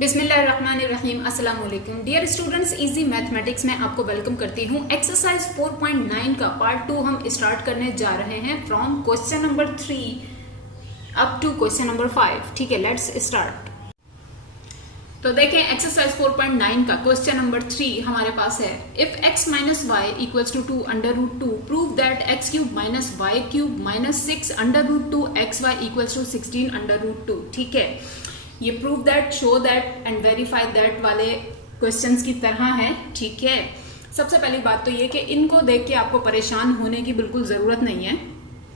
बिस्मिल्लाहिर्रहमानिर्रहीम अस्सलाम वालेकुम डियर स्टूडेंट्स, इजी मैथमेटिक्स में आपको वेलकम करती हूँ। एक्सरसाइज 4.9 का पार्ट 2 हम स्टार्ट करने जा रहे हैं from question number 3 up to question number 5। ठीक है, लेट्स स्टार्ट। तो देखें एक्सरसाइज 4.9 का क्वेश्चन नंबर 3 हमारे पास है, if x minus Y equals to 2 under root 2 prove that x cube minus Y cube minus 6 under root 2 X Y equals to 16 under root 2। ठीक है, ये prove that, show that and verify that वाले questions की तरह है। ठीक है, सबसे पहली बात तो ये कि इनको देख के आपको परेशान होने की बिल्कुल ज़रूरत नहीं है।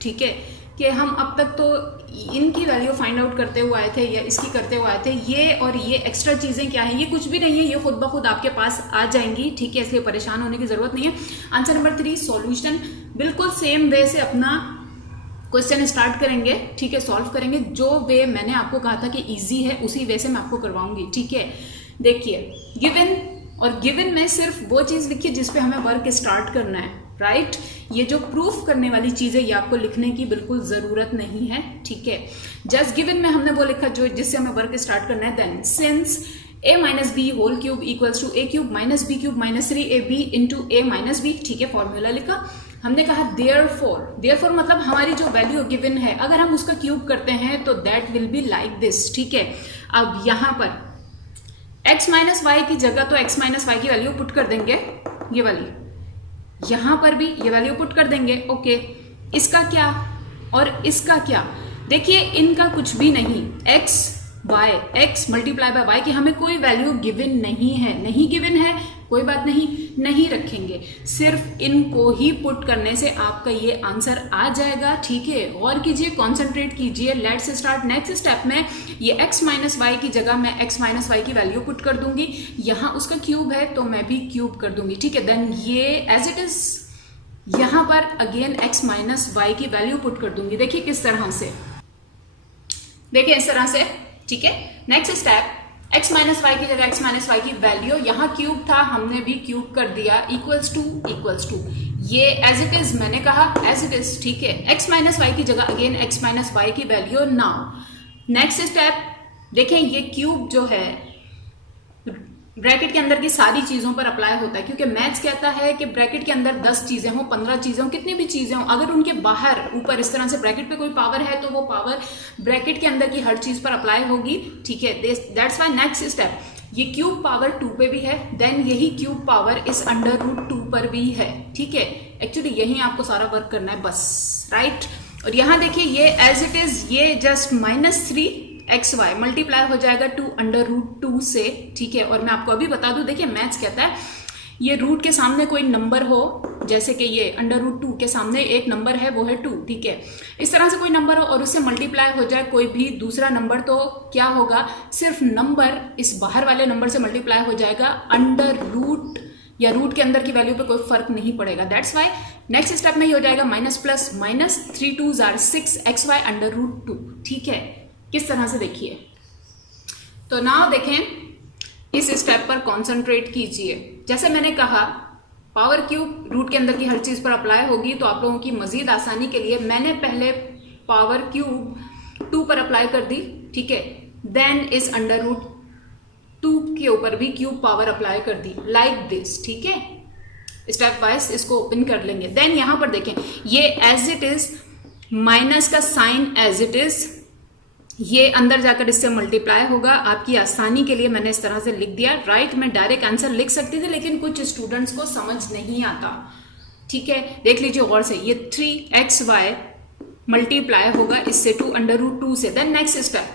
ठीक है, कि हम अब तक तो इनकी वैल्यू फाइंड आउट करते हुए आए थे या इसकी करते हुए आए थे, ये और ये एक्स्ट्रा चीज़ें क्या है, ये कुछ भी नहीं है, ये खुद ब खुद आपके पास आ जाएंगी। ठीक है, इसलिए परेशान होने की ज़रूरत नहीं है। आंसर नंबर 3 सॉल्यूशन, बिल्कुल सेम वे से अपना क्वेश्चन स्टार्ट करेंगे। ठीक है, सॉल्व करेंगे जो वे मैंने आपको कहा था कि इजी है उसी वे से मैं आपको करवाऊंगी। ठीक है, देखिए गिवन, और गिवन में सिर्फ वो चीज़ लिखिए जिस पे हमें वर्क स्टार्ट करना है। राइट, ये जो प्रूफ करने वाली चीज़ है ये आपको लिखने की बिल्कुल ज़रूरत नहीं है। ठीक है, जस्ट गिवन में हमने वो लिखा जो जिससे हमें वर्क स्टार्ट करना है। Then since a minus B whole cube equals to a cube minus B cube minus 3ab into a minus B. ठीक है, फॉर्मूला लिखा। हमने कहा देयरफॉर मतलब हमारी जो वैल्यू गिवन है अगर हम उसका क्यूब करते हैं तो that will be like this. ठीक है, अब यहाँ पर x माइनस वाई की जगह तो x माइनस वाई की वैल्यू पुट कर देंगे, ये वाली, यहाँ पर भी ये वैल्यू पुट कर देंगे। ओके, इसका क्या और इसका क्या, देखिए इनका कुछ भी नहीं, x Y X multiply by Y की हमें कोई वैल्यू गिवन नहीं है, नहीं गिवन है कोई बात नहीं, नहीं रखेंगे, सिर्फ इनको ही पुट करने से आपका ये आंसर आ जाएगा। ठीक है, और कीजिए, कॉन्सेंट्रेट कीजिए। Let's start. नेक्स्ट स्टेप में ये x माइनस वाई की जगह मैं x माइनस वाई की वैल्यू पुट कर दूंगी, यहाँ उसका क्यूब है तो मैं भी क्यूब कर दूंगी। ठीक है, देन ये एज इट इज यहाँ पर अगेन x माइनस वाई की वैल्यू पुट कर दूंगी। देखिए किस तरह से, देखिए इस तरह से। ठीक है, next step, x minus Y की जगह x माइनस वाई की वैल्यू, यहाँ क्यूब था हमने भी क्यूब कर दिया, इक्वल्स टू ये एज इट इज मैंने कहा एज इट इज। ठीक है, x माइनस वाई की जगह अगेन x माइनस वाई की वैल्यू। नाउ नेक्स्ट स्टेप, देखें ये क्यूब जो है ब्रैकेट के अंदर की सारी चीजों पर अप्लाई होता है, क्योंकि मैथ्स कहता है कि ब्रैकेट के अंदर 10 चीजें हो, 15 चीजें हो, कितनी भी चीजें हो, अगर उनके बाहर ऊपर इस तरह से ब्रैकेट पे कोई पावर है तो वो पावर ब्रैकेट के अंदर की हर चीज पर अप्लाई होगी। ठीक है, दैट्स वाई नेक्स्ट स्टेप, ये क्यूब पावर 2 पे भी है, देन यही क्यूब पावर इस अंडर रूट 2 पर भी है। ठीक है, एक्चुअली यही आपको सारा वर्क करना है बस। राइट, और यहाँ देखिए ये एज इट इज, ये just minus 3 X Y multiply हो जाएगा 2 अंडर रूट 2 से। ठीक है, और मैं आपको अभी बता दूं, देखिए मैथ्स कहता है ये रूट के सामने कोई नंबर हो, जैसे कि ये अंडर रूट 2 के सामने एक नंबर है वो है 2। ठीक है, इस तरह से कोई नंबर हो और उससे मल्टीप्लाई हो जाए कोई भी दूसरा नंबर, तो क्या होगा, सिर्फ नंबर इस बाहर वाले नंबर से मल्टीप्लाई हो जाएगा, अंडर रूट या रूट के अंदर की वैल्यू पे कोई फर्क नहीं पड़ेगा। दैट्स वाई नेक्स्ट स्टेप में ये हो जाएगा माइनस प्लस माइनस 3 2 जार 6 एक्स वाई अंडर रूट 2। ठीक है, किस तरह से देखिए, तो नाउ देखें इस स्टेप पर कंसंट्रेट कीजिए। जैसे मैंने कहा पावर क्यूब रूट के अंदर की हर चीज पर अप्लाई होगी, तो आप लोगों की मजीद आसानी के लिए मैंने पहले पावर क्यूब 2 पर अप्लाई कर दी। ठीक है, देन इस अंडर रूट 2 के ऊपर भी क्यूब पावर अप्लाई कर दी, लाइक दिस। ठीक है, स्टेप वाइज इसको ओपन कर लेंगे। देन यहां पर देखें ये एज इट इज, माइनस का साइन एज इट इज, ये अंदर जाकर इससे मल्टीप्लाई होगा। आपकी आसानी के लिए मैंने इस तरह से लिख दिया। राइट, मैं डायरेक्ट आंसर लिख सकती थी लेकिन कुछ स्टूडेंट्स को समझ नहीं आता। ठीक है, देख लीजिए गौर से, ये 3xy मल्टीप्लाई होगा इससे 2 अंडर रूट 2 से। देन नेक्स्ट स्टेप,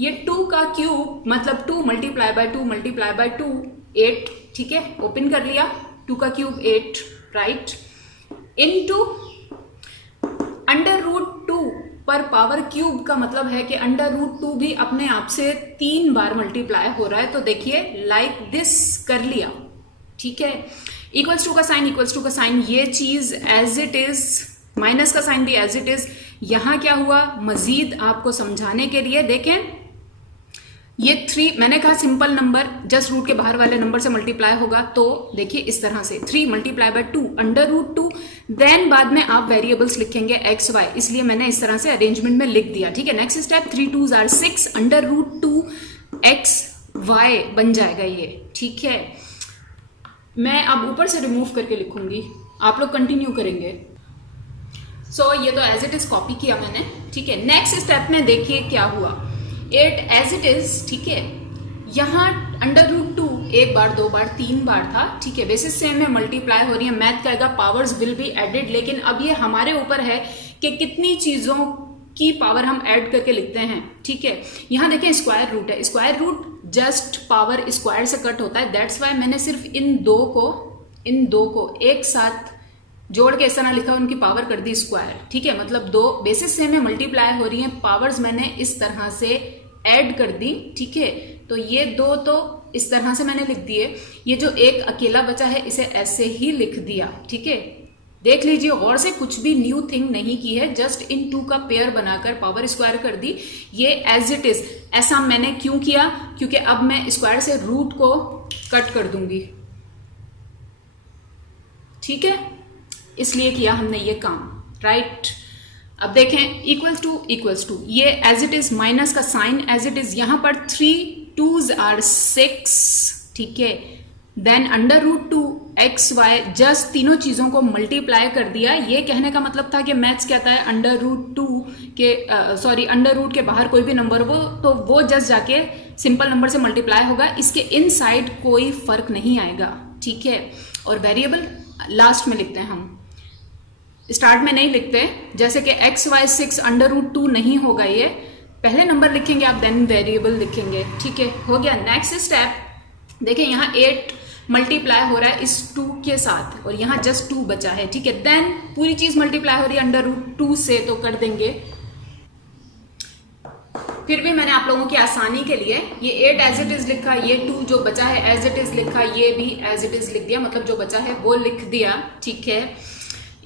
ये 2 का क्यूब मतलब 2 मल्टीप्लाई बाय 2 मल्टीप्लाई बाय 2 8। ठीक है, ओपन कर लिया, 2 का cube 8। Right, into under root 2 पर पावर क्यूब का मतलब है कि अंडर रूट 2 भी अपने आप से 3 बार मल्टीप्लाई हो रहा है, तो देखिए लाइक दिस कर लिया। ठीक है, इक्वल्स टू का साइन, इक्वल्स टू का साइन, ये चीज एज इट इज, माइनस का साइन भी एज इट इज। यहां क्या हुआ, मजीद आपको समझाने के लिए देखें, ये 3 मैंने कहा सिंपल नंबर जस्ट रूट के बाहर वाले नंबर से मल्टीप्लाई होगा, तो देखिए इस तरह से 3 multiply by 2 under root 2, then बाद में आप वेरिएबल्स लिखेंगे एक्स वाई, इसलिए मैंने इस तरह से अरेंजमेंट में लिख दिया। ठीक है, नेक्स्ट स्टेप 3 2 जार 6 अंडर रूट 2 एक्स y बन जाएगा ये, ठीक है। मैं अब ऊपर से रिमूव करके लिखूंगी, आप लोग कंटिन्यू करेंगे। सो ये तो एज इट इज कॉपी किया मैंने, ठीक है। नेक्स्ट स्टेप में देखिए क्या हुआ, 8 एज इट इज, ठीक है। यहाँ √2 एक बार, दो बार, 3 बार था, ठीक है। बेसिस सेम है, मल्टीप्लाई हो रही है, मैथ करेगा पावर्स विल बी एडेड, लेकिन अब ये हमारे ऊपर है कि कितनी चीजों की पावर हम ऐड करके लिखते हैं, ठीक है। यहाँ देखें स्क्वायर रूट है, square root just power square से कट होता है, दैट्स वाई मैंने सिर्फ इन दो को एक साथ जोड़ के इस तरह लिखा, उनकी पावर कर दी स्क्वायर, ठीक है। मतलब दो बेसिस सेम में मल्टीप्लाई हो रही हैं, पावर्स मैंने इस तरह से ऐड कर दी, ठीक है। तो ये दो तो इस तरह से मैंने लिख दिए, ये जो एक अकेला बचा है इसे ऐसे ही लिख दिया, ठीक है। देख लीजिए गौर से, कुछ भी न्यू थिंग नहीं की है, जस्ट इन 2 का पेयर बनाकर पावर स्क्वायर कर दी, ये एज इट इज। ऐसा मैंने क्यों किया, क्योंकि अब मैं स्क्वायर से रूट को कट कर दूंगी, ठीक है, इसलिए किया हमने ये काम, राइट। अब देखें इक्वल्स टू ये एज इट इज, माइनस का साइन एज इट इज, यहां पर 3 2s are 6, ठीक है। देन √2 xy, जस्ट तीनों चीजों को मल्टीप्लाई कर दिया। ये कहने का मतलब था कि मैथ्स कहता है √2 के √रूट के बाहर कोई भी नंबर हो तो वो जस्ट जाके सिंपल नंबर से मल्टीप्लाई होगा, इसके इनसाइड कोई फर्क नहीं आएगा, ठीक है। और वेरिएबल लास्ट में लिखते हैं हम, स्टार्ट में नहीं लिखते, जैसे कि xy 6 √2 नहीं होगा, ये पहले नंबर लिखेंगे आप, देन वेरिएबल लिखेंगे, ठीक है। हो गया। नेक्स्ट स्टेप देखें, यहाँ 8 मल्टीप्लाई हो रहा है इस 2 के साथ और यहाँ जस्ट 2 बचा है, ठीक है। देन पूरी चीज मल्टीप्लाई हो रही है √2 से, तो कर देंगे। फिर भी मैंने आप लोगों की आसानी के लिए ये 8 एज इट इज लिखा, ये 2 जो बचा है एज इट इज लिखा, ये भी एज इट इज लिख दिया, मतलब जो बचा है वो लिख दिया, ठीक है।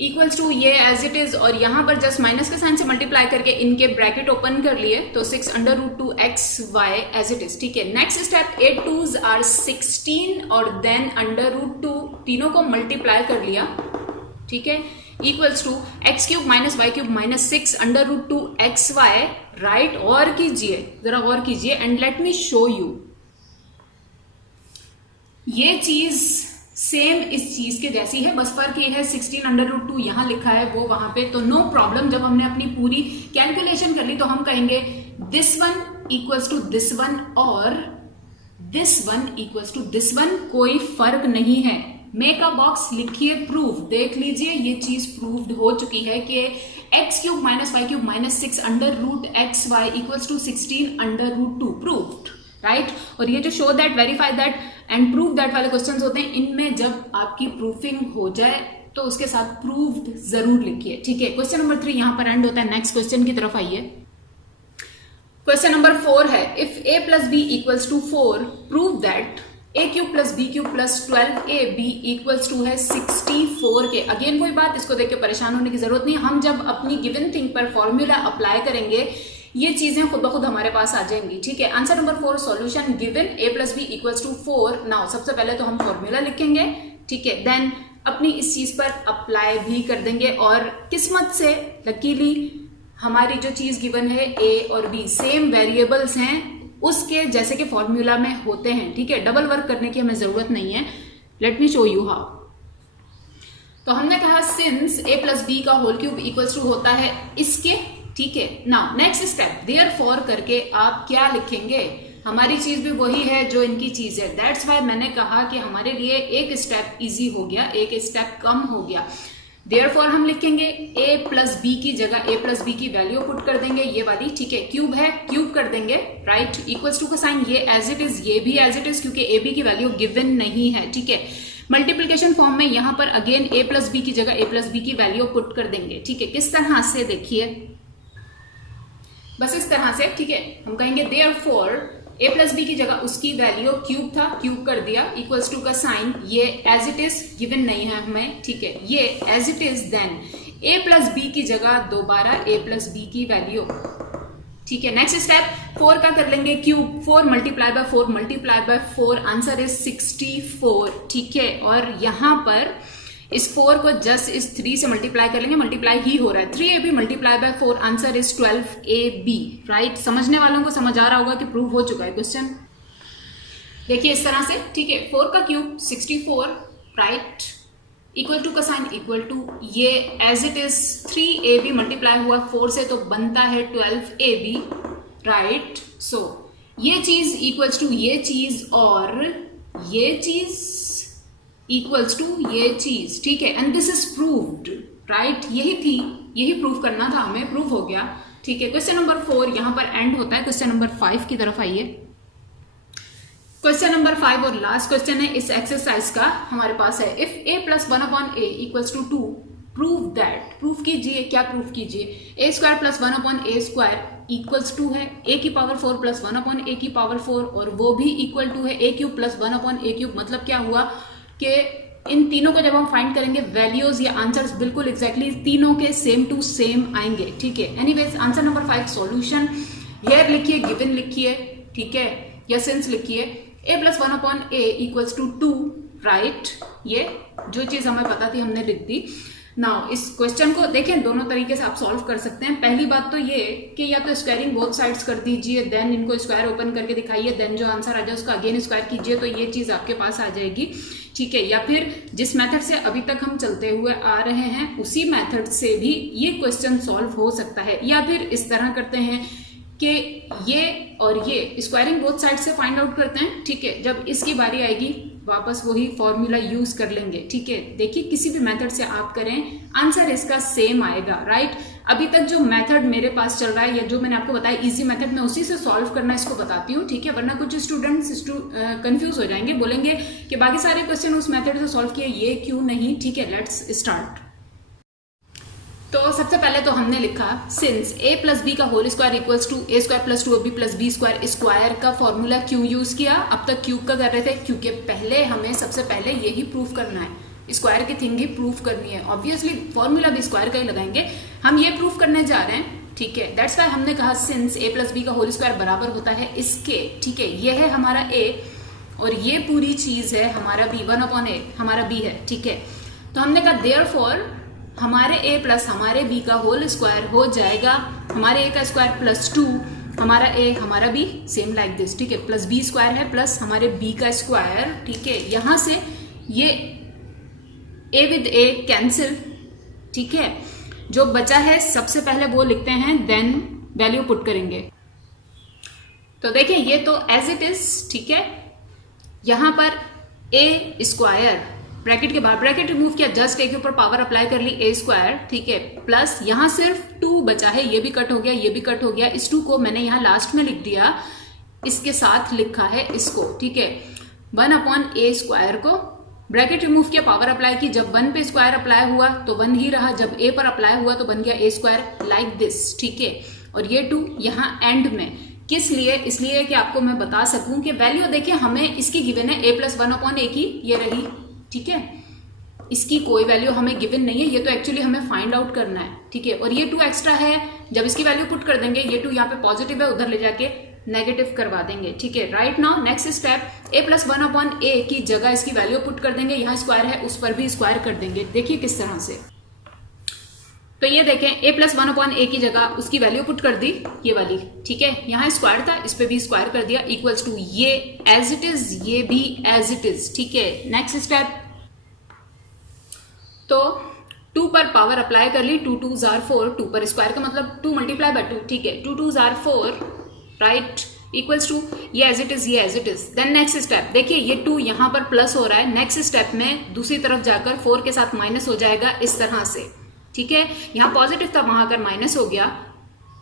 इक्वल्स टू ये एज इट इज, और यहां पर जस्ट माइनस के साइन से मल्टीप्लाई करके इनके ब्रैकेट ओपन कर लिए, तो 6 √2 xy एज इट इज, ठीक है। नेक्स्ट स्टेप, 8 2s are 16 और देन √2 तीनों को मल्टीप्लाई कर लिया, ठीक है। Equals to x³ - y³ - 6 √2 xy, right. और कीजिए, जरा गौर कीजिए, and let me show you, ये चीज सेम इस चीज के जैसी है, बस फर्क ये है 16 √2 यहां लिखा है, वो वहां पे, तो नो प्रॉब्लम। जब हमने अपनी पूरी कैलकुलेशन कर ली तो हम कहेंगे this one equals to this one और this one equals to this one, कोई फर्क नहीं है। मेक अ बॉक्स, लिखिए प्रूफ, देख लीजिए ये चीज प्रूव्ड हो चुकी है कि x³ - y³ - 6 √xy equals to 16 √2, proved, right. और ये जो show that, verify that and prove that वाले क्वेश्चंस होते हैं, इनमें जब आपकी प्रूफिंग हो जाए तो उसके साथ प्रूव्ड जरूर लिखिए, ठीक है। क्वेश्चन नंबर 3 यहां पर एंड होता है। नेक्स्ट क्वेश्चन की तरफ आइए। क्वेश्चन नंबर 4 है, if a + b equals to 4, prove that a³ + b³ + 12ab equals to है 64 के। अगेन कोई बात, इसको देख के परेशान होने की जरूरत नहीं, हम जब अपनी गिवन थिंग पर फॉर्मूला अप्लाई करेंगे ये चीजें खुद ब खुद हमारे पास आ जाएंगी, ठीक है। Answer number 4, solution given a + b equals to 4। Now सबसे पहले तो हम फॉर्मूला लिखेंगे, ठीक है, देन अपनी इस चीज पर अप्लाई भी कर देंगे, और किस्मत से लकीली हमारी जो चीज गिवन है a और b सेम वेरिएबल्स हैं, उसके जैसे कि फॉर्मूला में होते हैं, ठीक है। डबल वर्क करने की हमें जरूरत नहीं है। Late me show you how. तो हमने कहा सिंस a + b का होल क्यूब इक्वल्स टू होता है इसके, ठीक है। नाउ नेक्स्ट स्टेप, देयरफॉर करके आप क्या लिखेंगे, हमारी चीज भी वही है जो इनकी चीज है, दैट्स वाई मैंने कहा कि हमारे लिए एक स्टेप इजी हो गया, एक स्टेप कम हो गया। देयरफॉर हम लिखेंगे a + b की जगह a + b की वैल्यू पुट कर देंगे, ये वाली, ठीक है। क्यूब है, क्यूब कर देंगे, राइट। इक्वल्स टू का साइन, ये एज इट इज, ये भी एज इट इज, क्योंकि a b की वैल्यू गिवन नहीं है, ठीक है। मल्टीप्लिकेशन फॉर्म में यहां पर अगेन a + b की जगह a + b की वैल्यू पुट कर देंगे, ठीक है। किस तरह से, देखिए बस इस तरह से, ठीक है। हम कहेंगे देयरफॉर a + b की जगह उसकी वैल्यू क्यूब था, क्यूब कर दिया, इक्वल्स टू का साइन, ये एज इट इज, गिवन नहीं है हमें, ठीक है, ये as it is. Then a + b की जगह दोबारा a + b की वैल्यू, ठीक है। नेक्स्ट स्टेप 4 का कर लेंगे क्यूब, 4 × 4 × 4, आंसर इज 64, ठीक है। और यहां पर इस 4 को जस्ट इस 3 से मल्टीप्लाई कर लेंगे, मल्टीप्लाई ही हो रहा है, 3ab × 4, answer is 12ab, right. समझने वालों को समझ आ रहा होगा कि प्रूव हो चुका है क्वेश्चन। देखिए इस तरह से, ठीक है। 4 का क्यूब 64, राइट, इक्वल टू का साइन इक्वल टू, ये as it is 3ab multiply हुआ 4 से तो बनता है 12ab, राइट। सो ये चीज इक्वल्स टू ये चीज और ये चीज इक्वल्स टू ये चीज, ठीक है। And this is proved, right. यही प्रूव करना था हमें, प्रूव हो गया, ठीक है। क्वेश्चन नंबर 4 यहां पर एंड होता है। क्वेश्चन नंबर 5 की तरफ आइए। क्वेश्चन नंबर 5 और लास्ट क्वेश्चन है इस एक्सरसाइज का हमारे पास है, if a plus 1/a equals to 2, prove that, proof कीजिए, क्या प्रूफ कीजिए, a square plus 1/a square equals to है a की पावर 4 प्लस 1/a की पावर 4 और वो भी इक्वल टू है a cube plus 1/a cube. मतलब क्या हुआ कि इन तीनों को जब हम फाइंड करेंगे वैल्यूज या आंसर्स बिल्कुल एग्जैक्टली तीनों के सेम टू सेम आएंगे, ठीक है। Anyways answer number 5 solution here लिखिए, गिवन लिखिए, ठीक है, या सिंस लिखिए, a plus 1/a equals to 2, right. ये जो चीज हमें पता थी हमने लिख दी। नाउ इस क्वेश्चन को देखें, दोनों तरीके से आप सॉल्व कर सकते हैं। पहली बात तो ये कि या तो स्क्वायरिंग बोथ साइड्स कर दीजिए, देन इनको स्क्वायर ओपन करके दिखाइए, देन जो आंसर आ जाए उसका अगेन स्क्वायर कीजिए, तो ये चीज आपके पास आ जाएगी, ठीक है। या फिर जिस मेथड से अभी तक हम चलते हुए आ रहे हैं उसी मेथड से भी ये क्वेश्चन सॉल्व हो सकता है। या फिर इस तरह करते हैं कि ये और ये स्क्वायरिंग बोथ साइड से फाइंड आउट करते हैं, ठीक है। जब इसकी बारी आएगी वापस वही फॉर्मूला यूज कर लेंगे, ठीक है। देखिए किसी भी मेथड से आप करें आंसर इसका सेम आएगा, राइट। अभी तक जो मेथड मेरे पास चल रहा है या जो मैंने आपको बताया इजी मेथड, मैं उसी से सॉल्व करना इसको बताती हूँ, ठीक है। वरना कुछ स्टूडेंट्स कंफ्यूज हो जाएंगे, बोलेंगे कि बाकी सारे क्वेश्चन उस मेथड से सॉल्व किए, ये क्यों नहीं, ठीक है। Let's start. तो सबसे पहले तो हमने लिखा सिंस a प्लस बी का whole square equals to a square plus 2ab plus b square, square का फॉर्मूला क्यों यूज किया, अब तक क्यूब का कर रहे थे क्योंकि पहले हमें सबसे पहले यही प्रूफ करना है, square key thing he proof करनी है। ऑब्वियसली फॉर्मूला भी स्क्वायर का ही लगाएंगे, हम ये प्रूफ करने जा रहे हैं, ठीक है। दैट्स वाई हमने कहा सिंस a प्लस बी का होल स्क्वायर बराबर होता है इसके, ठीक है। ये है हमारा a और ये पूरी चीज है हमारा b, 1/a हमारा b है, ठीक है। तो हमने कहा देयरफॉर हमारे a प्लस हमारे b का होल स्क्वायर हो जाएगा हमारे a का स्क्वायर प्लस 2, हमारा a हमारा b सेम लाइक दिस, ठीक है। प्लस b स्क्वायर है प्लस हमारे b का स्क्वायर, ठीक है। यहां से ये a विद a कैंसिल, ठीक है। जो बचा है सबसे पहले वो लिखते हैं, देन वैल्यू पुट करेंगे। तो देखिए ये तो एज इट इज, ठीक है। यहां पर a स्क्वायर ब्रैकेट के बाहर ब्रैकेट रिमूव किया, जस्ट a के ऊपर पावर अप्लाई कर ली a स्क्वायर, ठीक है, प्लस यहां सिर्फ 2 बचा है, ये भी कट हो गया, ये भी कट हो गया। इस 2 को मैंने यहां लास्ट में लिख दिया, इसके साथ लिखा है इसको, ठीक है। 1/a स्क्वायर को ब्रैकेट रिमूव किया, पावर अप्लाई की, जब 1 पे स्क्वायर अप्लाई हुआ तो 1 ही रहा, जब a पर अप्लाई हुआ तो बन गया a स्क्वायर लाइक दिस, ठीक है। और ये 2 यहां एंड में, किस लिए, इसलिए कि आपको मैं बता सकूं कि वैल्यू देखिए हमें इसकी गिवन है a प्लस 1/a की, ये रही, ठीक है। इसकी कोई वैल्यू हमें गिवन नहीं है, ये तो एक्चुअली हमें फाइंड आउट करना है, ठीक है। और ये 2 एक्स्ट्रा है, जब इसकी वैल्यू पुट कर देंगे, ये 2 यहाँ पे पॉजिटिव है, उधर ले जाके नेगेटिव करवा देंगे, ठीक है। Right now next step, a plus 1/a की जगह इसकी वैल्यू पुट कर देंगे, यहाँ स्क्वायर है उस पर भी स्क्वायर कर देंगे। देखिए किस तरह से, तो ये देखें a प्लस 1/a की जगह उसकी वैल्यू पुट कर दी, ये वाली, ठीक है। यहाँ स्क्वायर था, इस पे भी स्क्वायर कर दिया, इक्वल्स टू ये एज इट इज, ये भी एज इट इज, ठीक है। नेक्स्ट स्टेप, तो 2 पर पावर अप्लाई कर ली, 2 2s are 4, 2 पर स्क्वायर का मतलब 2 मल्टीप्लाई बाय 2, ठीक है। 2 2s are 4, right, equals to ये एज इट इज, ये as it is. Then next step, देखिए ये 2 यहाँ पर प्लस हो रहा है, नेक्स्ट स्टेप में दूसरी तरफ जाकर 4 के साथ माइनस हो जाएगा इस तरह से, ठीक है। यहाँ पॉजिटिव था, वहां आकर माइनस हो गया,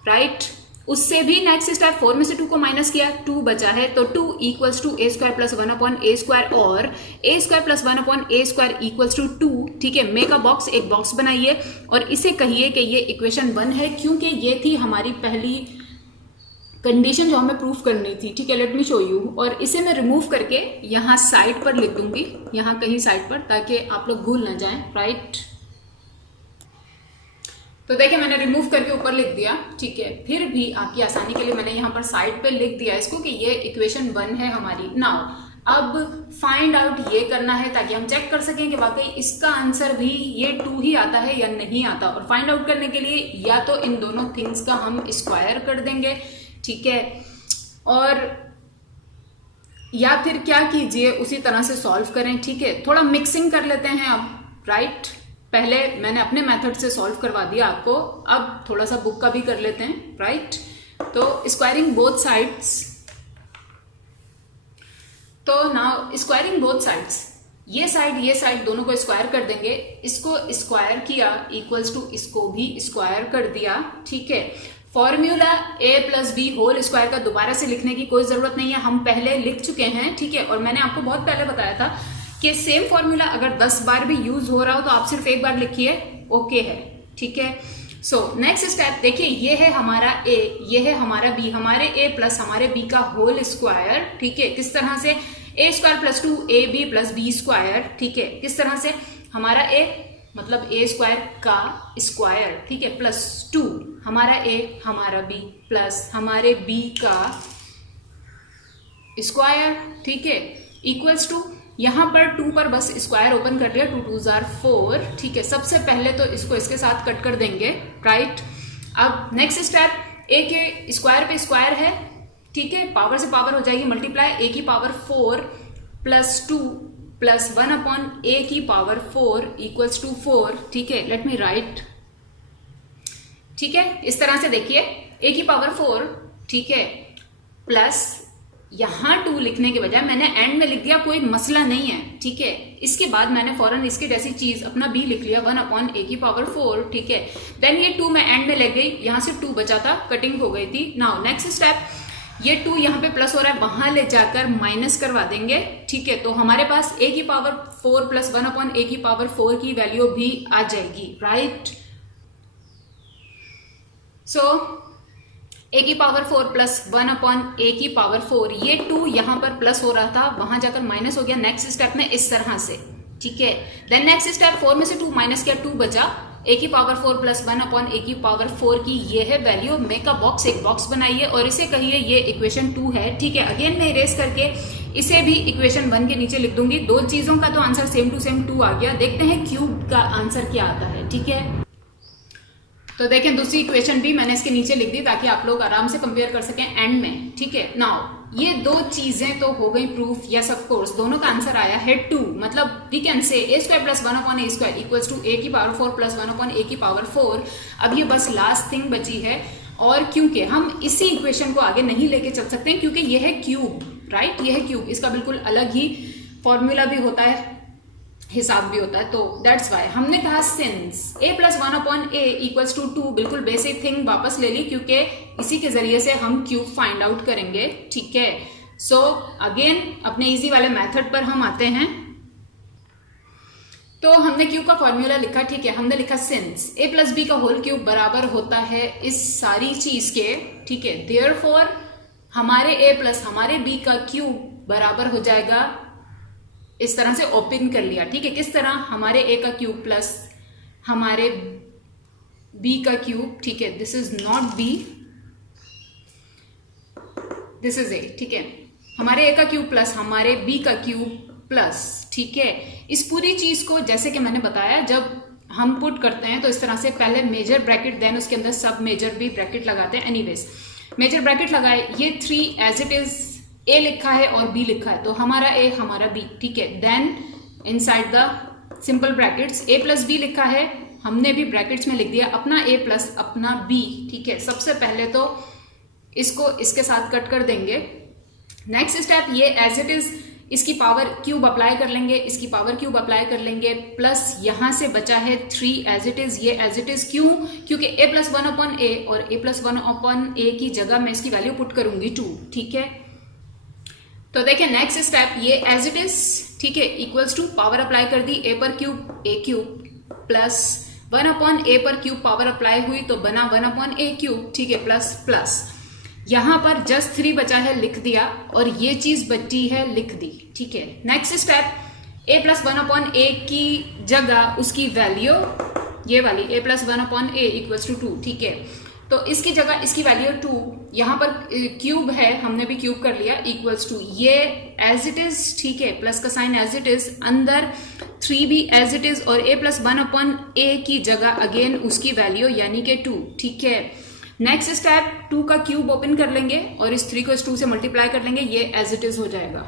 राइट। उससे भी नेक्स्ट स्टेप 4 में से 2 को माइनस किया, 2 बचा है, तो 2 equals to a square plus 1/a square और a square plus 1/a square equals to 2, ठीक है। मे का बॉक्स एक बॉक्स बनाइए और इसे कहिए कि ये इक्वेशन 1 है, क्योंकि ये थी हमारी पहली कंडीशन जो हमें प्रूफ करनी थी, ठीक है। लेट मी शो यू, और इसे मैं रिमूव करके यहाँ साइड पर लिख दूंगी, यहाँ कहीं साइड पर, ताकि आप लोग भूल ना जाएं, राइट। तो देखिए मैंने रिमूव करके ऊपर लिख दिया, ठीक है। फिर भी आपकी आसानी के लिए मैंने यहाँ पर साइड पे लिख दिया इसको कि ये इक्वेशन 1 है हमारी। नाउ अब फाइंड आउट ये करना है ताकि हम चेक कर सकें कि वाकई इसका आंसर भी ये 2 ही आता है या नहीं आता। और फाइंड आउट करने के लिए या तो इन दोनों थिंग्स का हम स्क्वायर कर देंगे, ठीक है, और या फिर क्या कीजिए उसी तरह से सॉल्व करें, ठीक है। थोड़ा मिक्सिंग कर लेते हैं अब, राइट। पहले मैंने अपने मेथड से सॉल्व करवा दिया आपको, अब थोड़ा सा बुक का भी कर लेते हैं, राइट। तो स्क्वायरिंग बोथ साइड्स, तो नाउ स्क्वायरिंग बोथ साइड्स, ये साइड दोनों को स्क्वायर कर देंगे। इसको स्क्वायर किया इक्वल्स टू इसको भी स्क्वायर कर दिया, ठीक है। Formula a plus b whole square का दोबारा से लिखने की कोई जरूरत नहीं है, हम पहले लिख चुके हैं, ठीक है। और मैंने आपको बहुत पहले बताया था कि सेम फॉर्मूला अगर 10 बार भी यूज हो रहा हो तो आप सिर्फ एक बार लिखिए, ओके है, ठीक है। सो नेक्स्ट स्टेप देखिए, ये है हमारा a, ये है हमारा b, हमारे a प्लस हमारे b का होल स्क्वायर, ठीक है। किस तरह से, a square plus 2ab plus b square, ठीक है। किस तरह से, हमारा a मतलब a स्क्वायर का स्क्वायर, ठीक है, प्लस 2 हमारा a हमारा b प्लस हमारे b का स्क्वायर, ठीक है, इक्वल्स टू, यहां पर 2 पर बस स्क्वायर ओपन कर लिया, 2 2s are 4, ठीक है। सबसे पहले तो इसको इसके साथ कट कर देंगे, राइट। अब नेक्स्ट स्टेप, a के स्क्वायर पे स्क्वायर है, ठीक है, पावर से पावर हो जाएगी मल्टीप्लाई, a की power 4 plus 2 plus 1 upon a की पावर 4 इक्वल्स टू 4, ठीक है। लेट मी राइट, ठीक है। इस तरह से देखिए, a की पावर 4, ठीक है, प्लस यहां 2 लिखने के बजाय मैंने एंड में लिख दिया, कोई मसला नहीं है, ठीक है। इसके बाद मैंने फौरन इसके जैसी चीज अपना b लिख लिया, 1 अपॉन a की पावर 4, ठीक है। देन ये 2 मैं एंड में लग गई, यहां से 2 बचा था, कटिंग हो गई थी। नाउ नेक्स्ट स्टेप, ये 2 यहाँ पे प्लस हो रहा है, वहां ले जाकर माइनस करवा देंगे, ठीक है। तो हमारे पास a की पावर 4 प्लस 1 अपॉन a की पावर 4 की वैल्यू भी आ जाएगी, राइट। सो a की पावर 4 प्लस 1 अपॉन a की पावर 4, ये 2 यहाँ पर प्लस हो रहा था, वहां जाकर माइनस हो गया। नेक्स्ट स्टेप में इस तरह से, ठीक है। देन नेक्स्ट स्टेप, 4 में से 2 माइनस किया, 2 बचा, a की पावर 4 प्लस 1 अपॉन a की पावर 4 की ये है वैल्यू। मेक अ बॉक्स, एक बॉक्स बनाइए और इसे कहिए ये इक्वेशन 2 है, ठीक है। अगेन मैं इरेज करके इसे भी इक्वेशन 1 के नीचे लिख दूंगी। दो चीजों का तो आंसर सेम टू सेम 2 आ गया। देखते हैं क्यूब का आंसर क्या आता है, ठीक है। तो देखें, दूसरी इक्वेशन भी मैंने इसके नीचे लिख दी ताकि आप लोग आराम से कंपेयर कर सकें एंड में, ठीक है। नाउ ये दो चीजें तो हो गई प्रूफ, यस ऑफ कोर्स, दोनों का आंसर आया है 2, मतलब we can say a square plus 1 upon a square equals to a की पावर 4 प्लस 1 अपॉन a की पावर 4। अब ये बस लास्ट थिंग बची है, और क्योंकि हम इसी इक्वेशन को आगे नहीं लेके चल सकते क्योंकि ये है क्यूब, राइट, ये है क्यूब, इसका बिल्कुल अलग ही फॉर्मूला भी होता है, हिसाब भी होता है। तो दैट्स वाई हमने कहा since a plus 1 upon a equals to 2, बिल्कुल बेसिक थिंग वापस ले ली क्योंकि इसी के जरिए से हम क्यूब फाइंड आउट करेंगे, ठीक है। सो अगेन अपने इजी वाले मेथड पर हम आते हैं। तो हमने क्यूब का फॉर्मूला लिखा, ठीक है। हमने लिखा सिंस a प्लस बी का होल क्यूब बराबर होता है इस सारी चीज के, ठीक है। देयरफॉर हमारे a प्लस हमारे b का क्यूब बराबर हो जाएगा, इस तरह से ओपन कर लिया, ठीक है। किस तरह, हमारे a का क्यूब प्लस हमारे b का क्यूब, ठीक है। This is not b, this is a, ठीक है। हमारे a का क्यूब प्लस हमारे b का क्यूब प्लस, ठीक है। इस पूरी चीज को जैसे कि मैंने बताया, जब हम पुट करते हैं तो इस तरह से पहले मेजर ब्रैकेट, देन उसके अंदर सब मेजर भी ब्रैकेट लगाते हैं। एनीवेज मेजर ब्रैकेट लगाए, ये 3 एज इट इज a लिखा है और b लिखा है, तो हमारा a हमारा b, ठीक है। Then inside the simple brackets a plus b लिखा है, हमने भी ब्रैकेट्स में लिख दिया अपना a प्लस अपना b, ठीक है। सबसे पहले तो इसको इसके साथ कट कर देंगे। नेक्स्ट स्टेप, ये एज इट इज इसकी पावर क्यूब अप्लाई कर लेंगे, इसकी पावर क्यूब अप्लाई कर लेंगे, प्लस यहां से बचा है 3 एज इट इज, ये एज इट इज क्यों, क्योंकि a प्लस 1 अपॉन a और a प्लस 1 अपॉन a की जगह मैं इसकी वैल्यू पुट करूंगी 2, ठीक है। तो देखिए नेक्स्ट स्टेप, ये एज इट इज, ठीक है, इक्वल्स टू पावर अप्लाई कर दी a पर cube a cube plus 1 upon a पर क्यूब पावर अप्लाई हुई तो बना 1 अपॉन a क्यूब, ठीक है, प्लस प्लस यहां पर जस्ट 3 बचा है, लिख दिया, और ये चीज बची है, लिख दी, ठीक है। Next step, a plus 1 upon a की जगह उसकी वैल्यू ये वाली a plus 1 upon a equals to 2, ठीक है। तो इसकी जगह इसकी वैल्यू 2, यहां पर क्यूब है, हमने भी क्यूब कर लिया, इक्वल्स टू ये एज इट इज, ठीक है, प्लस का साइन एज इट इज, अंदर 3 भी एज इट इज, और a प्लस 1 अपॉन a की जगह अगेन उसकी वैल्यू यानी कि 2, ठीक है। नेक्स्ट स्टेप, 2 का क्यूब ओपन कर लेंगे और इस 3 को इस 2 से मल्टीप्लाई कर लेंगे, ये एज इट इज हो जाएगा।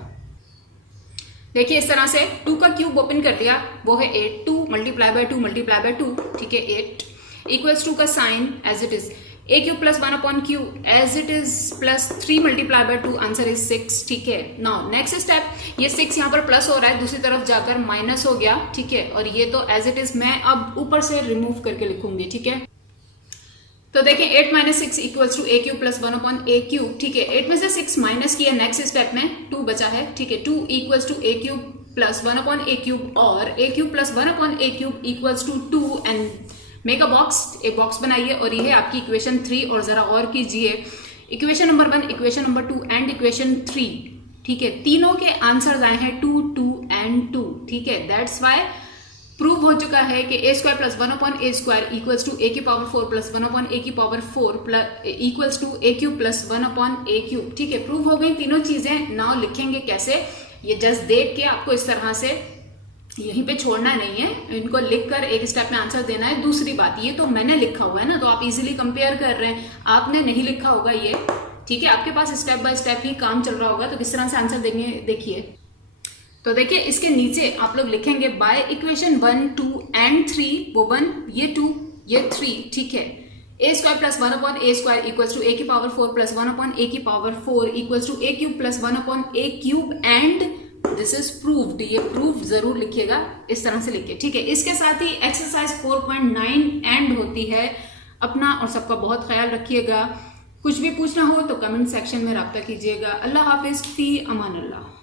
देखिए इस तरह से 2 का क्यूब ओपन कर दिया, वो है 8, 2 मल्टीप्लाई बाय 2 मल्टीप्लाई बाय 2, ठीक है 8 इक्वल्स 2 का sign as it is a cube plus 1 upon q as it is plus 3 multiply by 2, answer is 6, ठीक है। नाउ नेक्स्ट स्टेप, ये 6 यहाँ पर प्लस हो रहा है, दूसरी तरफ जाकर माइनस हो गया, ठीक है, और ये तो एज इट इज मैं अब ऊपर से रिमूव करके लिखूंगी, ठीक है। तो देखिए 8 minus 6 equals to a cube plus 1 upon a cube, ठीक है। 8 में से 6 माइनस किया, नेक्स्ट स्टेप में 2 बचा है, ठीक है। 2 equals to a cube plus 1 upon a cube, और a cube plus 1 upon a cube equals to 2 and make a box, एक बॉक्स बनाइए, और ये है आपकी इक्वेशन 3। और जरा और कीजिए, equation number 1, equation number 2 and equation 3, ठीक है, तीनों के आंसर आए हैं 2, 2 एंड 2, ठीक है। दैट्स वाई प्रूव हो चुका है कि a square plus 1 upon a square equals to a की पावर 4 प्लस 1 अपॉन a की power 4 plus equals to a cube plus 1 upon a cube, ठीक है। प्रूव हो गई तीनों चीजें। नाउ लिखेंगे कैसे, ये जस्ट देख के आपको इस तरह से यहीं पे छोड़ना नहीं है, इनको लिखकर एक स्टेप में आंसर देना है। दूसरी बात, ये तो मैंने लिखा हुआ है ना, तो आप इजीली कंपेयर कर रहे हैं, आपने नहीं लिखा होगा ये, ठीक है, आपके पास स्टेप बाय स्टेप ही काम चल रहा होगा, तो किस तरह से आंसर देंगे देखिए। तो देखिए इसके नीचे आप लोग लिखेंगे बाय इक्वेशन 1, 2 एंड 3, वो 1 ये 2 ये 3, ठीक है। a square plus 1 upon a square equals to a की पावर 4 प्लस 1 अपॉन a की power 4 equals to a cube plus 1 upon a cube and this is proved. ये प्रूफ जरूर लिखिएगा, इस तरह से लिखिए, ठीक है। इसके साथ ही एक्सरसाइज 4.9 एंड होती है। अपना और सबका बहुत ख्याल रखिएगा। कुछ भी पूछना हो तो कमेंट सेक्शन में राब्ता कीजिएगा। अल्लाह हाफिज, फी अमान अल्लाह।